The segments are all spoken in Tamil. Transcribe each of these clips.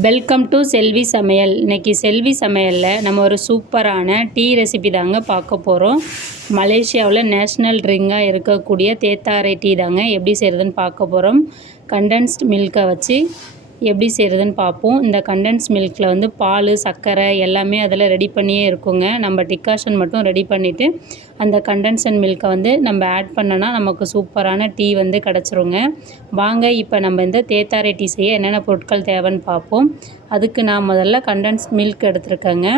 வெல்கம் டு செல்வி சமையல். இன்றைக்கி செல்வி சமையலில் நம்ம ஒரு சூப்பரான டீ ரெசிபி தாங்க பார்க்க போகிறோம். மலேசியாவில் நேஷ்னல் ட்ரிங்காக இருக்கக்கூடிய தேத்தாரை டீ தாங்க எப்படி செய்கிறதுன்னு பார்க்க போகிறோம். கண்டென்ஸ்ட் மில்கை வச்சு எப்படி செய்கிறதுன்னு பார்ப்போம். இந்த கண்டென்ஸ் மில்கில் வந்து பால், சர்க்கரை எல்லாமே அதில் ரெடி பண்ணியே இருக்குங்க. நம்ம டிகாஷன் மட்டும் ரெடி பண்ணிவிட்டு அந்த கண்டென்சன் மில்கை வந்து நம்ம ஆட் பண்ணோன்னா நமக்கு சூப்பரான டீ வந்து கிடச்சிருங்க. வாங்க இப்போ நம்ம இந்த தேத்தாரை டீ செய்ய என்னென்ன பொருட்கள் தேவைன்னு பார்ப்போம். அதுக்கு நான் முதல்ல கண்டென்ஸ் மில்க் எடுத்திருக்கேங்க.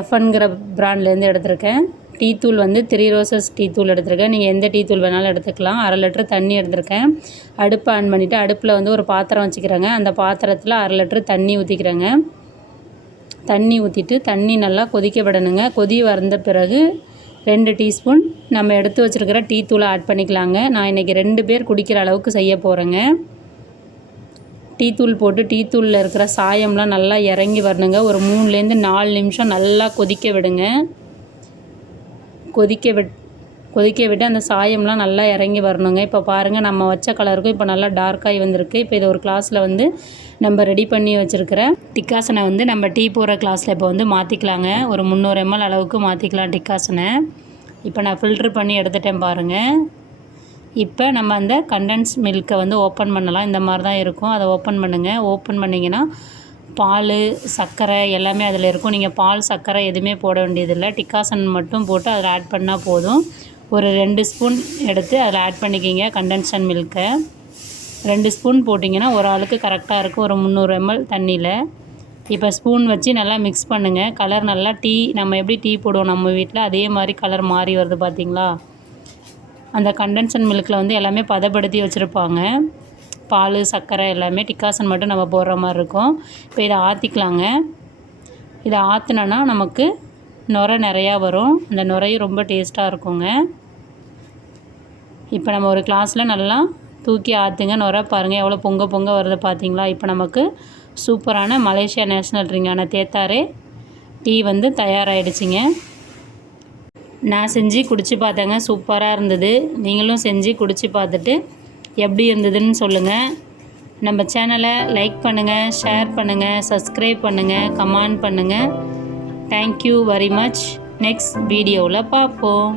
எஃப்என்கிற பிராண்ட்லேருந்து எடுத்திருக்கேன். டீ தூள் வந்து 3 ரோசஸ் டீ தூள் எடுத்திருக்கேன். நீங்கள் எந்த டீ தூள் வேணாலும் எடுத்துக்கலாம். 1/2 லிட்டர் தண்ணி எடுத்திருக்கேன். அடுப்பை ஆன் பண்ணிவிட்டு அடுப்பில் வந்து ஒரு பாத்திரம் வச்சுக்கிறேங்க. அந்த பாத்திரத்தில் 1/2 லிட்டர் தண்ணி ஊற்றிக்கிறேங்க. தண்ணி ஊற்றிட்டு தண்ணி நல்லா கொதிக்க விடணுங்க. கொதி வந்த பிறகு 2 டீஸ்பூன் நம்ம எடுத்து வச்சுருக்கிற டீ தூளை ஆட் பண்ணிக்கலாங்க. நான் இன்றைக்கி 2 பேர் குடிக்கிற அளவுக்கு செய்ய போகிறேங்க. டீ தூள் போட்டு டீ தூளில் இருக்கிற சாயம்லாம் நல்லா இறங்கி வரணுங்க. ஒரு 3லேருந்து 4 நிமிஷம் நல்லா கொதிக்க விடுங்க. கொதிக்க விட்டு அந்த சாயம்லாம் நல்லா இறங்கி வரணுங்க. இப்போ பாருங்கள், நம்ம வச்ச கலருக்கும் இப்போ நல்லா டார்க்காகி வந்திருக்கு. இப்போ இதை ஒரு கிளாஸில் வந்து நம்ம ரெடி பண்ணி வச்சுருக்கிற டிக்காசனை வந்து நம்ம டீ போடுற கிளாஸில் இப்போ வந்து மாற்றிக்கலாங்க. ஒரு 300 ml அளவுக்கு மாற்றிக்கலாம் டிக்காசனை. இப்போ நான் ஃபில்ட்ரு பண்ணி எடுத்துட்டேன் பாருங்கள். இப்போ நம்ம அந்த கண்டென்ஸ் மில்கை வந்து ஓப்பன் பண்ணலாம். இந்த மாதிரி தான் இருக்கும். அதை ஓப்பன் பண்ணுங்கள். ஓப்பன் பண்ணிங்கன்னா பால், சர்க்கரை எல்லாமே அதில் இருக்கும். நீங்கள் பால், சர்க்கரை எதுவுமே போட வேண்டியதில்லை. டிக்காசன் மட்டும் போட்டு அதில் ஆட் பண்ணால் போதும். ஒரு 2 ஸ்பூன் எடுத்து அதில் ஆட் பண்ணிக்கிங்க. கண்டென்சன் மில்கை 2 ஸ்பூன் போட்டிங்கன்னா ஒரு ஆளுக்கு கரெக்டாக இருக்கும். ஒரு 300 ml தண்ணியில். இப்போ ஸ்பூன் வச்சு நல்லா மிக்ஸ் பண்ணுங்கள். கலர் நல்லா நம்ம எப்படி டீ போடுவோம் நம்ம வீட்டில் அதே மாதிரி கலர் மாறி வருது பார்த்தீங்களா. அந்த கண்டென்சன் மில்கில் வந்து எல்லாமே பதப்படுத்தி வச்சுருப்பாங்க. பால், சர்க்கரை எல்லாமே. டிக்காசன் மட்டும் நம்ம போடுற மாதிரி இருக்கும். இப்போ இதை ஆற்றிக்கலாங்க. இதை ஆற்றினோன்னா நமக்கு நுரை நிறையா வரும். அந்த நுரையும் ரொம்ப டேஸ்ட்டாக இருக்குங்க. இப்போ நம்ம ஒரு கிளாஸில் நல்லா தூக்கி ஆற்றுங்க. நுரை பாருங்கள் எவ்வளோ பொங்க வருது பார்த்தீங்களா. இப்போ நமக்கு சூப்பரான மலேசியா நேஷ்னல் ட்ரிங்கான தேத்தாரே டீ வந்து தயாராகிடுச்சிங்க. நான் செஞ்சு குடித்து பார்த்தேங்க. சூப்பராக இருந்தது. நீங்களும் செஞ்சு குடித்து பார்த்துட்டு எப்படி இருந்ததுன்னு சொல்லுங்கள். நம்ம சேனலை லைக் பண்ணுங்கள், ஷேர் பண்ணுங்கள், சப்ஸ்கிரைப் பண்ணுங்கள், கமெண்ட் பண்ணுங்கள். Thank you very much. நெக்ஸ்ட் வீடியோவில் பார்ப்போம்.